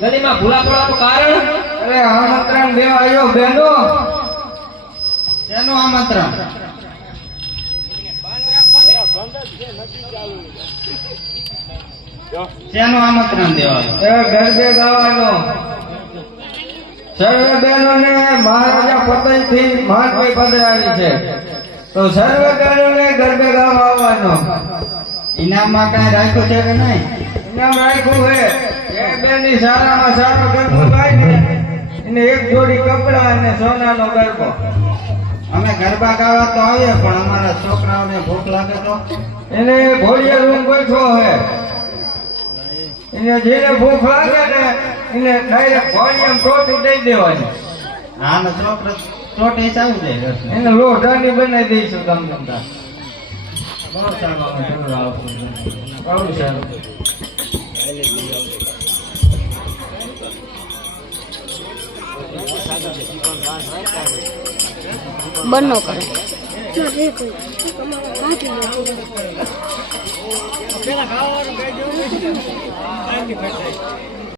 गली में भूला पड़ा तो कारण अरे आमंत्रण देव आयो बहनो तेनो आमंत्रण तेनो आमंत्रण देवा गरबे गावानो सर्वे बहनों ने महाराजा पतई थी महात्मा पधरावी छे तो सर्वे बहनों ने गरबे गावा आवવાનો इनाम में कई राख्यो छे के नहीं इनाम राख्યું है બેની સારામાં સારો ગરબો ગાય ને એને એક જોડી કપડા અને સોનાનો ગરબો અમે ગરબા ગાવા તો આવીએ પણ અમારા છોકરાઓને ભૂખ લાગે તો એને ઘોડિયા રૂમ બેઠો હે એને જેને ભૂખ લાગે ને એને ડાયરેક્ટ ઘોડિયામાં ટોટી દઈ દેવાની હા ને છોકરો ટોટી ચાલુ જાય એને લોઢાની બનાવી દઈશું તમને બહુ સારું બનો કરે